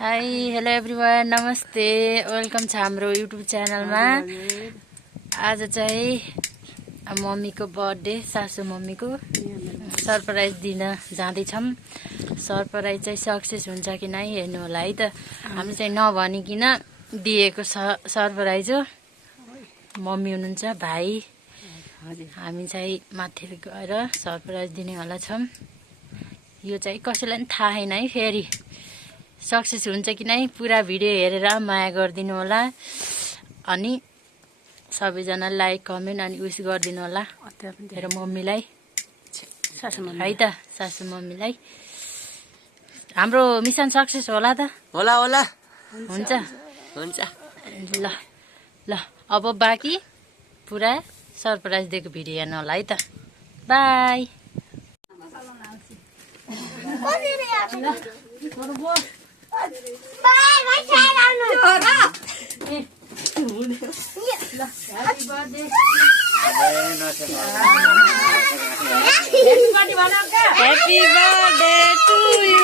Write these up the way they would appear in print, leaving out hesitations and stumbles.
Hi hello everyone नमस्ते welcome छ हाम्रो युट्युब च्यानलमा। आज चाहिँ मम्मीको बर्थडे सासू मम्मीको सरप्राइज दिन जाँदैछौँ। सरप्राइज चाहिँ सक्सेस हुन्छ कि नै हेर्नु होला है त। हामी चाहिँ नभनिकन दिएको सरप्राइज हो। मम्मी हुनुहुन्छ, भाइ, हामी चाहिँ माथि गएर सरप्राइज दिने होला छौँ। यो चाहिँ कसैलाई पनि थाहा छैन है। फेरि सक्सेस हुन्छ कि नै पुरा भिडियो हेरेर माया गरिदिनु होला अनि सबैजना लाइक कमेन्ट अनि विश गरिदिनु होला मेरो मम्मीलाई है त, सासू मम्मीलाई। हाम्रो मिसन सक्सेस होला त? होला होला हुन्छ हुन्छ। ल ल अब बाँकी पुरा सरप्राइज दिएको भिडियो हेर्नु होला है त। By. Happy birthday to you.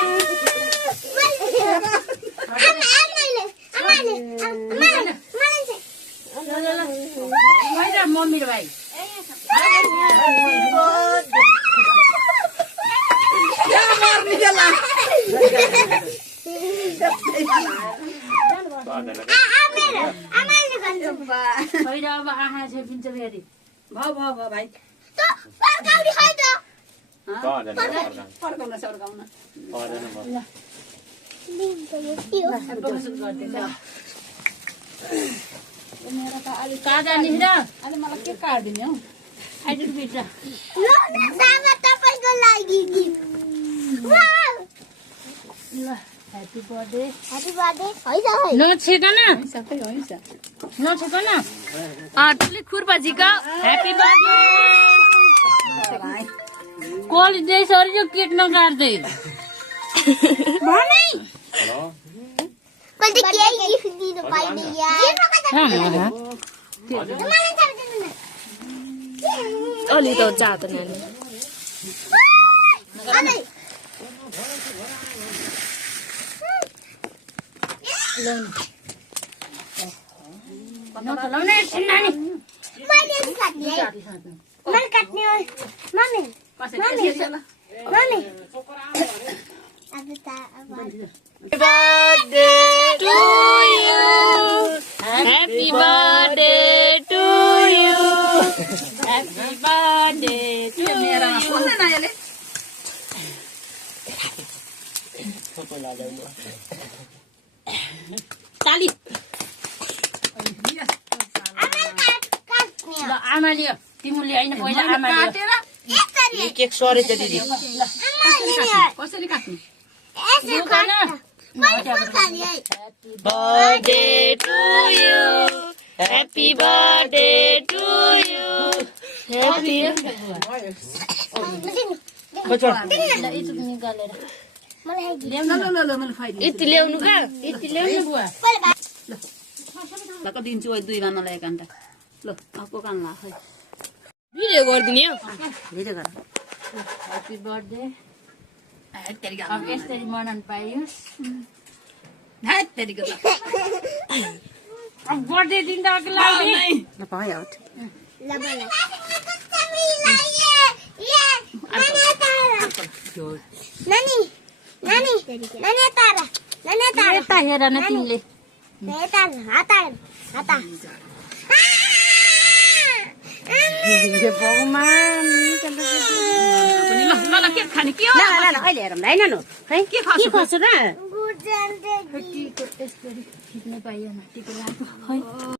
Mummy र भाइ अब आहा छेपिन्छ फेरि भाइ कहाँ जाने र? अहिले मलाई के काट्दिने हौ? आइडल भित्र ल ह्याप्पी बर्थडे नछेकन नछेकन तुले खुर्पाजीको ह्याप्पी बर्थडे। कोली दे सरी जो केक नकाट्दै भने मैले के गिफ्ट दिनु पाइने यार अलि त जात नानी नचलाउने नानी मैले काट्ने मैले काट्ने मम्मी मम्मी मम्मी अब त birthday to you. Happy birthday to you. Happy birthday to you. ताली ल आमा लियो तिमीले हैन पहिला आमा लियो केक सरे त दिदी कसरी काट्ने? birthday to you. Happy birthday to you. Happy यति ल्याउनु का यति ल्याउनु बुवा ल दिन्छु 2 गाना एक घण्टा ल आको कान ला खै भिडियो गर्दिने हो भिडियो गर। ह्याप्पी बर्थडे अब यसरी मनाउनु पाइयोस्। हैट तेरीको त अब बर्थडे दिन त अघि लाग्यो ल भयो ल बोला नानी नानी नानी तारा यता हेर न तिमीले भगवान ल के खाने के हो? ल अहिले हेरौँ हैन न खै के खासो खस र खिच्न पाइएन टिको लाग्यो